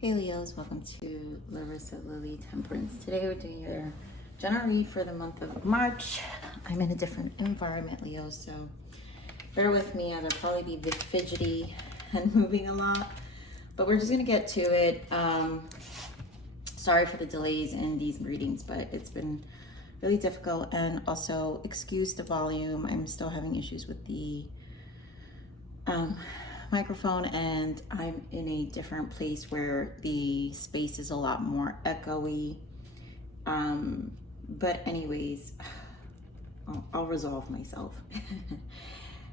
Hey Leos, welcome to Larissa Lily Temperance. Today we're doing your general read for the month of March. I'm in a different environment, Leo, so bear with me as I'll probably be fidgety and moving a lot. But we're just gonna get to it. Sorry for the delays in these readings, but it's been really difficult, and also excuse the volume. I'm still having issues with the microphone, and I'm in a different place where the space is a lot more echoey. But anyways, I'll resolve myself.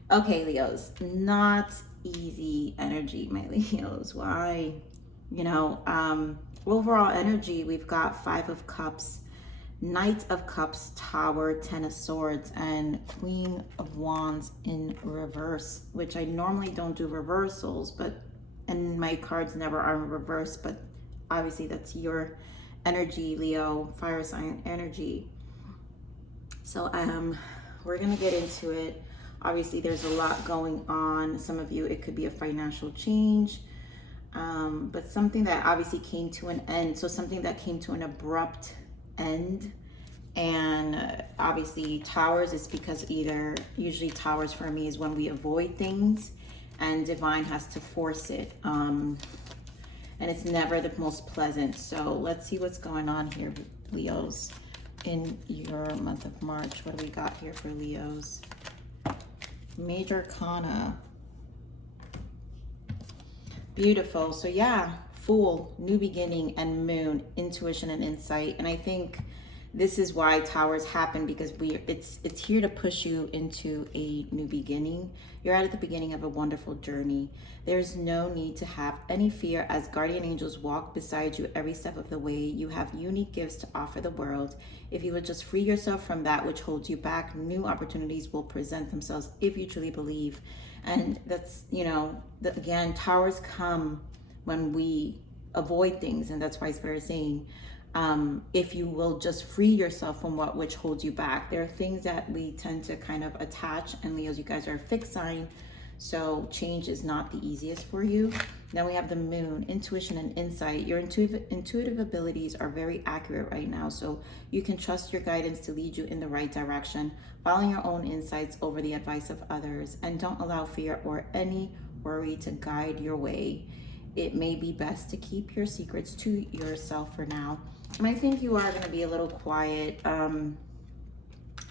Okay, Leos, not easy energy, my Leos. Why? Overall energy, we've got Five of Cups, Knight of Cups, Tower, Ten of Swords, and Queen of Wands in reverse, which I normally don't do reversals, and my cards never are in reverse, but obviously that's your energy, Leo, fire sign energy. So we're gonna get into it. Obviously there's a lot going on. Some of you, it could be a financial change, but something that obviously came to an end. So something that came to an abrupt end. And obviously towers is because usually towers for me is when we avoid things and divine has to force it, and it's never the most pleasant. So let's see what's going on here, Leos, in your month of March. What do we got here for Leos? Major Arcana. Beautiful. So yeah, Fool, new beginning, and Moon, intuition and insight. And I think this is why towers happen, because it's here to push you into a new beginning. You're at the beginning of a wonderful journey. There's no need to have any fear, as guardian angels walk beside you every step of the way. You have unique gifts to offer the world. If you would just free yourself from that which holds you back, new opportunities will present themselves if you truly believe. And that's, again, towers come when we avoid things, and that's why Spirit is saying, if you will just free yourself from which holds you back. There are things that we tend to kind of attach, and Leos, you guys are a fixed sign, so change is not the easiest for you. Now we have the Moon, intuition and insight. Your intuitive abilities are very accurate right now, so you can trust your guidance to lead you in the right direction, following your own insights over the advice of others, and don't allow fear or any worry to guide your way. It may be best to keep your secrets to yourself for now. And I think you are going to be a little quiet.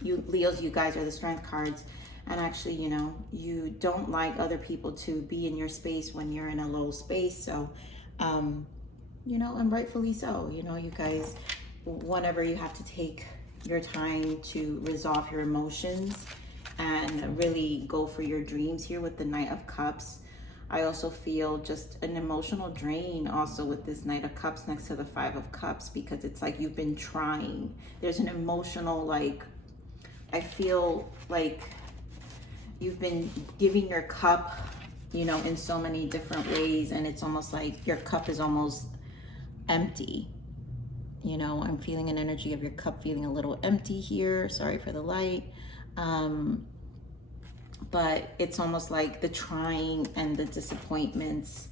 You Leos, you guys are the strength cards. And actually, you don't like other people to be in your space when you're in a low space. So, and rightfully so. You guys, whenever you have to take your time to resolve your emotions and really go for your dreams here with the Knight of Cups. I also feel just an emotional drain also with this Knight of Cups next to the Five of Cups, because it's like you've been trying. There's an emotional, I feel like you've been giving your cup, in so many different ways, and it's almost like your cup is almost empty. I'm feeling an energy of your cup feeling a little empty here. Sorry for the light. But it's almost like the trying and the disappointments.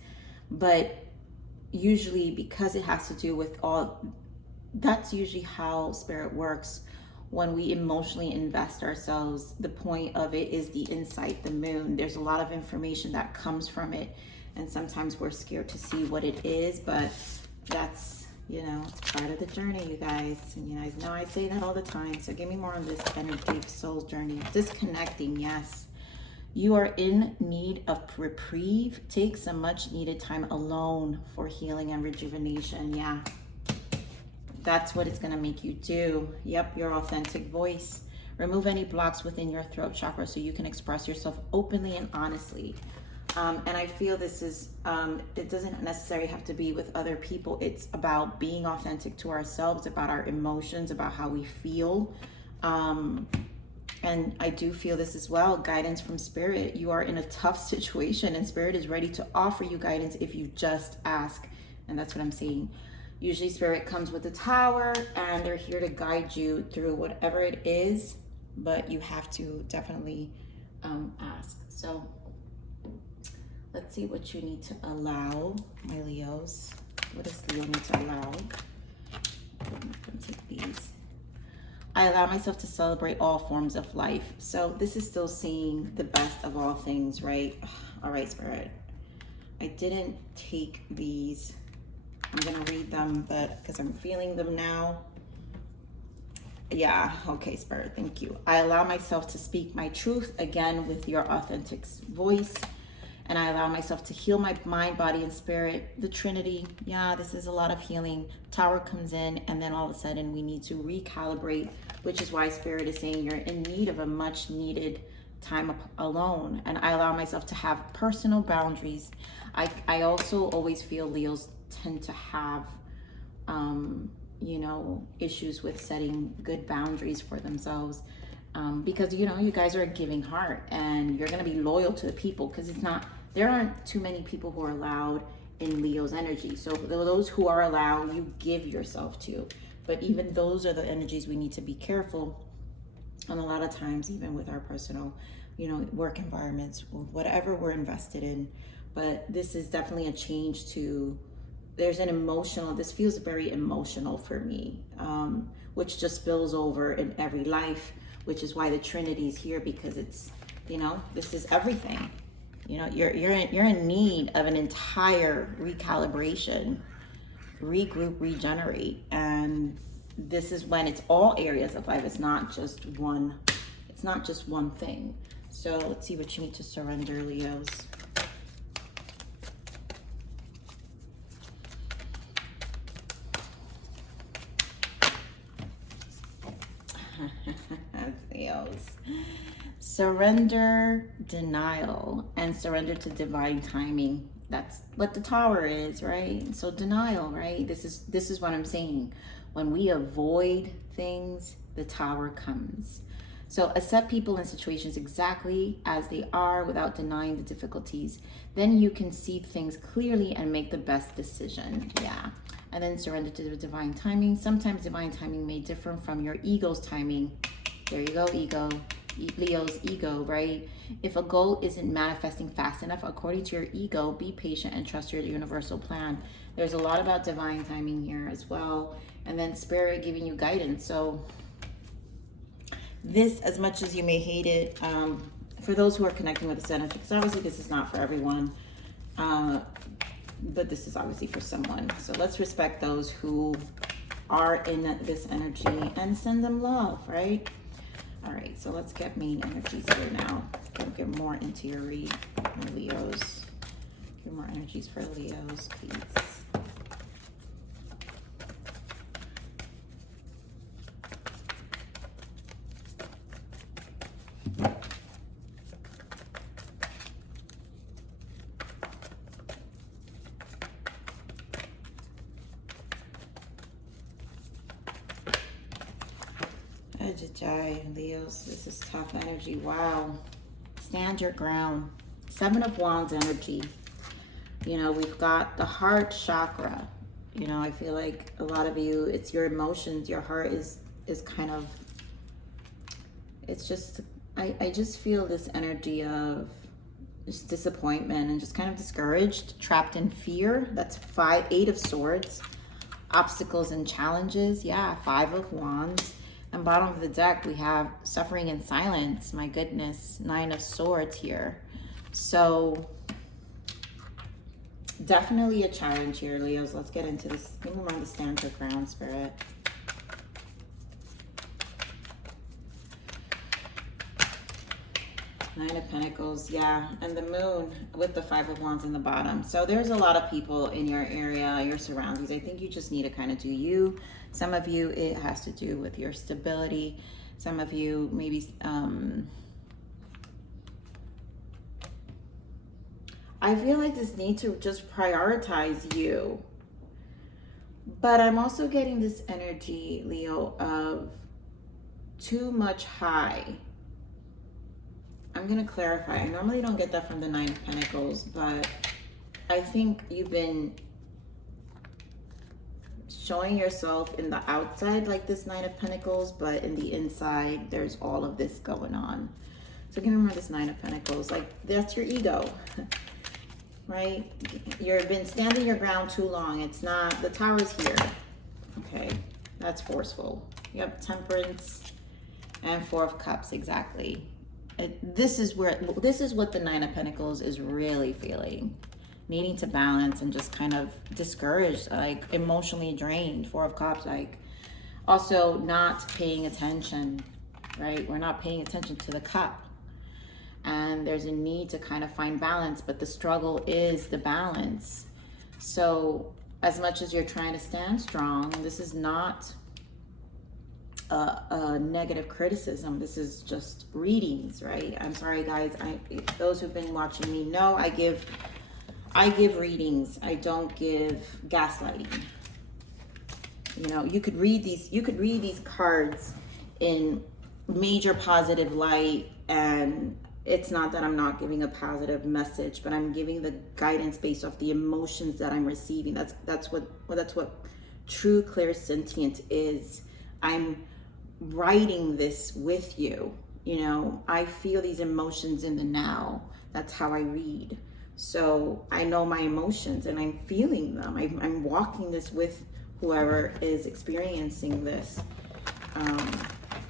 But usually, because it has to do with that's usually how Spirit works. When we emotionally invest ourselves, the point of it is the insight, the Moon. There's a lot of information that comes from it. And sometimes we're scared to see what it is, but that's, it's part of the journey, you guys. And you guys know I say that all the time. So give me more on this energy of soul journey. Disconnecting, yes. You are in need of reprieve. Take some much needed time alone for healing and rejuvenation. Yeah, that's what it's going to make you do. Yep, your authentic voice. Remove any blocks within your throat chakra so you can express yourself openly and honestly. And I feel this is, it doesn't necessarily have to be with other people. It's about being authentic to ourselves, about our emotions, about how we feel. And I do feel this as well, guidance from Spirit. You are in a tough situation, and Spirit is ready to offer you guidance if you just ask. And that's what I'm saying. Usually Spirit comes with the Tower, and they're here to guide you through whatever it is, but you have to definitely ask. So let's see what you need to allow, my Leos. I allow myself to celebrate all forms of life. So this is still seeing the best of all things, right? All right, Spirit. I didn't take these. I'm going to read them, but because I'm feeling them now. Yeah, okay, Spirit, thank you. I allow myself to speak my truth again with your authentic voice. And I allow myself to heal my mind, body, and spirit. The Trinity, yeah, this is a lot of healing. Tower comes in, and then all of a sudden we need to recalibrate, which is why Spirit is saying you're in need of a much needed time alone. And I allow myself to have personal boundaries. I also always feel Leos tend to have, you know, issues with setting good boundaries for themselves. Because, you know, you guys are a giving heart and you're going to be loyal to the people, because there aren't too many people who are allowed in Leo's energy. So those who are allowed, you give yourself to. But even those are the energies we need to be careful. And a lot of times, even with our personal, you know, work environments, whatever we're invested in. But this is definitely a change to, there's an emotional, this feels very emotional for me, which just spills over in every life, which is why the Trinity is here, because it's, you know, this is everything. You know, you're in need of an entire recalibration, regroup, regenerate. And this is when it's all areas of life. It's not just one thing. So let's see what you need to surrender, Leos. Leos. Surrender, denial, and surrender to divine timing. That's what the Tower is, right? So denial, right? This is what I'm saying. When we avoid things, the Tower comes. So accept people and situations exactly as they are without denying the difficulties. Then you can see things clearly and make the best decision. Yeah. And then surrender to the divine timing. Sometimes divine timing may differ from your ego's timing. There you go, ego. Leo's ego, right? If a goal isn't manifesting fast enough according to your ego, be patient and trust your universal plan. There's a lot about divine timing here as well. And then Spirit giving you guidance. So this, as much as you may hate it, for those who are connecting with this energy, because obviously this is not for everyone, but this is obviously for someone. So let's respect those who are in this energy and send them love, right? All right, so let's get main energies here now. Get more into your read, Leos. Get more energies for Leos, please. Leos, this is tough energy. Wow. Stand your ground. 7 of Wands energy. You know, we've got the heart chakra. You know, I feel like a lot of you, it's your emotions. Your heart is kind of, it's just, I just feel this energy of just disappointment and just kind of discouraged, trapped in fear. That's 8 of Swords. Obstacles and challenges. Yeah, 5 of Wands. And bottom of the deck, we have suffering in silence. My goodness, 9 of Swords here. So definitely a challenge here, Leos. Let's get into this. Maybe we're on the stand your ground, Spirit. Nine of Pentacles, yeah. And the Moon with the 5 of Wands in the bottom. So there's a lot of people in your area, your surroundings. I think you just need to kind of do you. Some of you, it has to do with your stability. Some of you, maybe, I feel like this need to just prioritize you. But I'm also getting this energy, Leo, of too much high. I'm going to clarify. I normally don't get that from the 9 of Pentacles, but I think you've been showing yourself in the outside like this 9 of Pentacles, but in the inside, there's all of this going on. So give me more of this 9 of Pentacles. Like, that's your ego, right? You've been standing your ground too long. It's not, the Tower's here, okay? That's forceful. Yep, Temperance and Four of Cups, exactly. This is what the Nine of Pentacles is really feeling. Needing to balance and just kind of discouraged, like emotionally drained. Four of Cups, like also not paying attention, right? We're not paying attention to the cup. And there's a need to kind of find balance, but the struggle is the balance. So as much as you're trying to stand strong, this is not a negative criticism. This is just readings, right? I'm sorry, guys. Those who've been watching me know I give readings. I don't give gaslighting. You know, you could read these cards in major positive light, and it's not that I'm not giving a positive message, but I'm giving the guidance based off the emotions that I'm receiving. That's what true clairsentient is. I'm writing this with you. You know, I feel these emotions in the now. That's how I read. So I know my emotions and I'm feeling them. I'm walking this with whoever is experiencing this.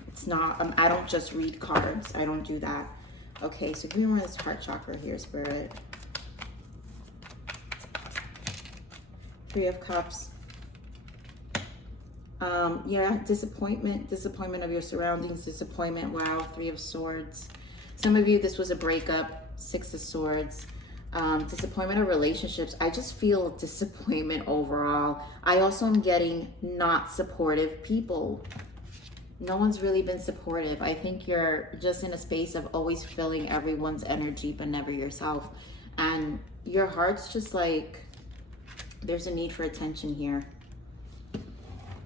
It's not, I don't just read cards. I don't do that. Okay, so give me more of this heart chakra here, Spirit. Three of Cups. Yeah, disappointment of your surroundings, disappointment. Wow, Three of Swords. Some of you, this was a breakup. Six of Swords. Disappointment of relationships. I just feel disappointment overall. I also am getting not supportive people. No one's really been supportive. I think you're just in a space of always filling everyone's energy but never yourself. And your heart's just like, there's a need for attention here.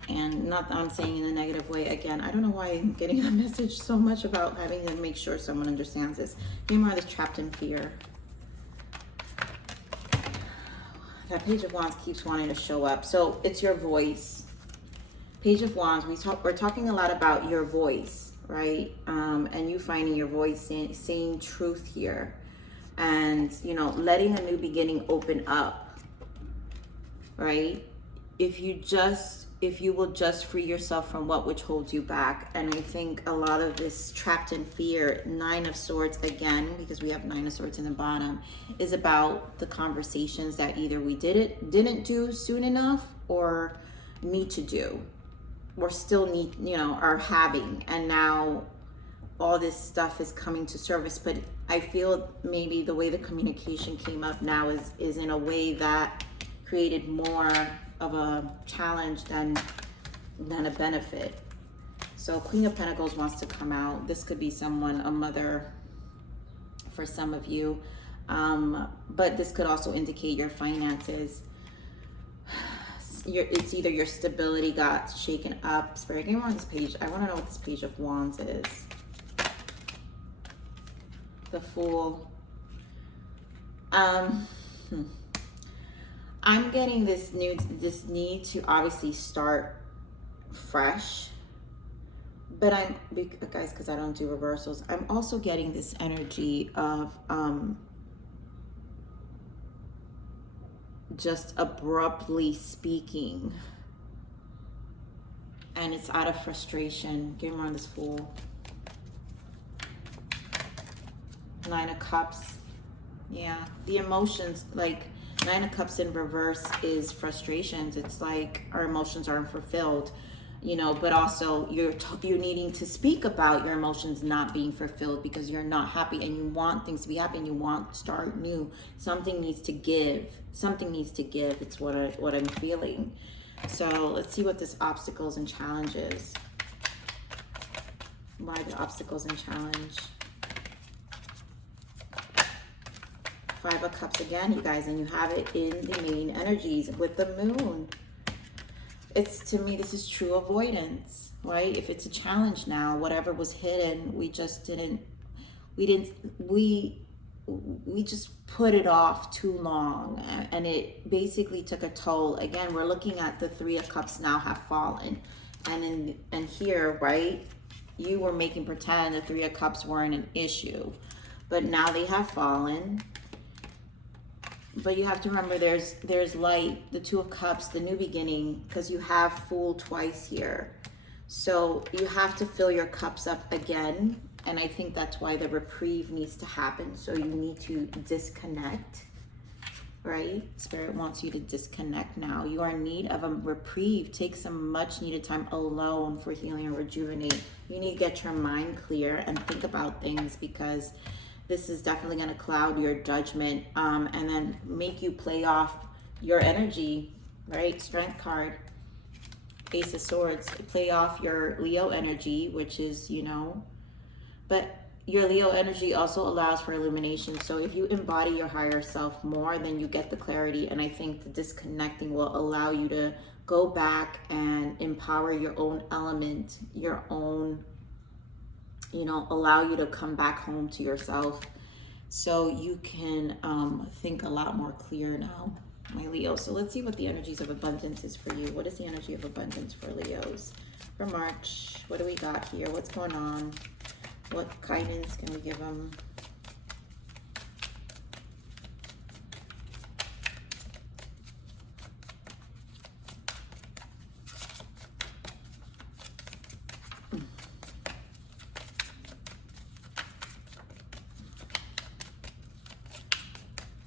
And not that I'm saying in a negative way. Again, I don't know why I'm getting a message so much about having to make sure someone understands this. Give me more of this trapped in fear. That Page of Wands keeps wanting to show up. So it's your voice. Page of Wands, we're talking a lot about your voice, right? And you finding your voice, saying truth here. And, you know, letting a new beginning open up, right? If you will just free yourself from what which holds you back. And I think a lot of this trapped in fear, Nine of Swords again, because we have Nine of Swords in the bottom, is about the conversations that either we didn't do soon enough or need to do, or still need, you know, are having. And now all this stuff is coming to surface. But I feel maybe the way the communication came up now is in a way that created more of a challenge than a benefit. So Queen of Pentacles wants to come out. This could be someone, a mother for some of you, but this could also indicate your finances. It's either your stability got shaken up. Spirit, give me more on this page. I want to know what this Page of Wands is. The Fool. I'm getting this need to obviously start fresh, but guys, because I don't do reversals, I'm also getting this energy of just abruptly speaking, and it's out of frustration. Give me more on this Fool. Nine of Cups. Yeah, the emotions, like Nine of Cups in reverse is frustrations. It's like our emotions aren't fulfilled, you know, but also you're needing to speak about your emotions not being fulfilled because you're not happy and you want things to be happy and you want to start new. Something needs to give. Something needs to give. It's what I'm feeling. So let's see what this obstacles and challenges. Why the obstacles and challenge? Five of Cups again, you guys, and you have it in the main energies with the Moon. It's, to me, this is true avoidance, right? If it's a challenge now, whatever was hidden, we just put it off too long, and it basically took a toll. Again, we're looking at the Three of Cups now have fallen, and here, right, you were making pretend the Three of Cups weren't an issue, but now they have fallen. But you have to remember there's light, the Two of Cups, the new beginning, because you have Fool twice here. So you have to fill your cups up again. And I think that's why the reprieve needs to happen. So you need to disconnect, right? Spirit wants you to disconnect now. You are in need of a reprieve. Take some much needed time alone for healing and rejuvenate. You need to get your mind clear and think about things, because this is definitely going to cloud your judgment, and then make you play off your energy, right? Strength card, Ace of Swords, play off your Leo energy, which is, you know, but your Leo energy also allows for illumination. So if you embody your higher self more, then you get the clarity. And I think the disconnecting will allow you to go back and empower your own element, your own, you know, allow you to come back home to yourself, so you can think a lot more clear now, my Leo. So let's see what the energies of abundance is for you. What is the energy of abundance for Leos for March? What do we got here? What's going on? What guidance can we give them?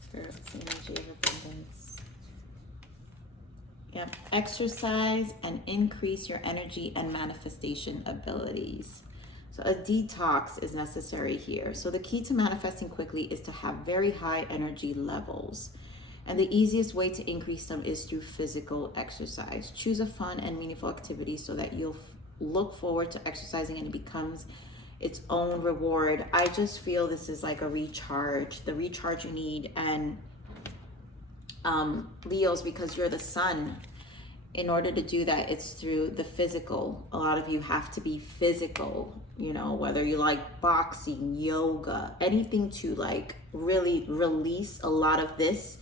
Spirit's energy of abundance. Yep. Exercise and increase your energy and manifestation abilities. So a detox is necessary here. So the key to manifesting quickly is to have very high energy levels. And the easiest way to increase them is through physical exercise. Choose a fun and meaningful activity so that you'll look forward to exercising and it becomes its own reward. I just feel this is like a recharge, the recharge you need. And Leos, because you're the sun, in order to do that, it's through the physical. A lot of you have to be physical, you know, whether you like boxing, yoga, anything to like really release a lot of this,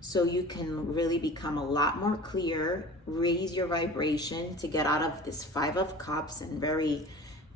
so you can really become a lot more clear, raise your vibration to get out of this Five of Cups and very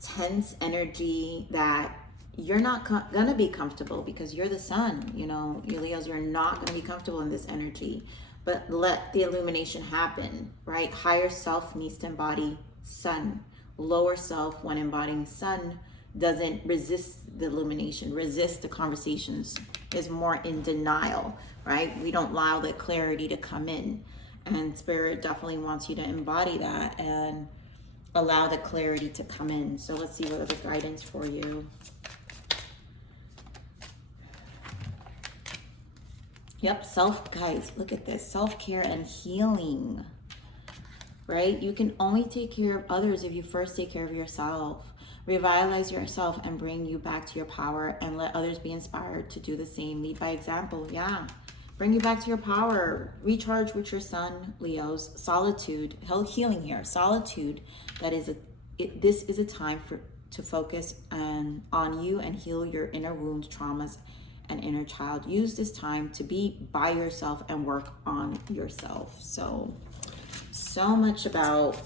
tense energy that you're not gonna be comfortable, because you're the sun, you know, you Leos, you're not gonna be comfortable in this energy. But let the illumination happen, right? Higher self needs to embody sun. Lower self, when embodying sun, doesn't resist the illumination, resist the conversations, is more in denial, right? We don't allow the clarity to come in. And Spirit definitely wants you to embody that and allow the clarity to come in. So let's see what other guidance for you. Yep, guys, look at this. Self-care and healing, right? You can only take care of others if you first take care of yourself. Revitalize yourself and bring you back to your power, and let others be inspired to do the same. Lead by example, yeah. Bring you back to your power. Recharge with your sun, Leos. Solitude, healing here. Solitude, this is a time to focus on you and heal your inner wounds, traumas, and inner child. Use this time to be by yourself and work on yourself. So much about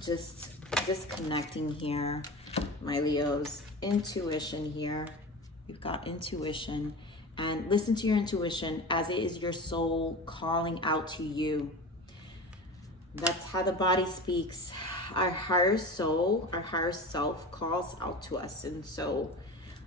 just disconnecting here, my Leos. Intuition here. You've got intuition, and listen to your intuition as it is your soul calling out to you. That's how the body speaks. Our higher soul, our higher self calls out to us, and so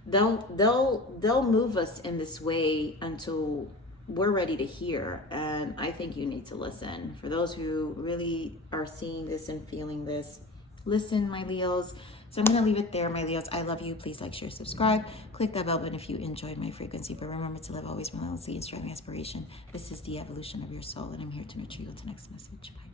they'll move us in this way until we're ready to hear. And I think you need to listen. For those who really are seeing this and feeling this, listen, my Leos. So I'm going to leave it there, my Leos. I love you. Please like, share, subscribe. Click that bell button if you enjoyed my frequency. But remember to live always relentlessly in striving aspiration. This is the evolution of your soul, and I'm here to nurture you. Till next message. Bye.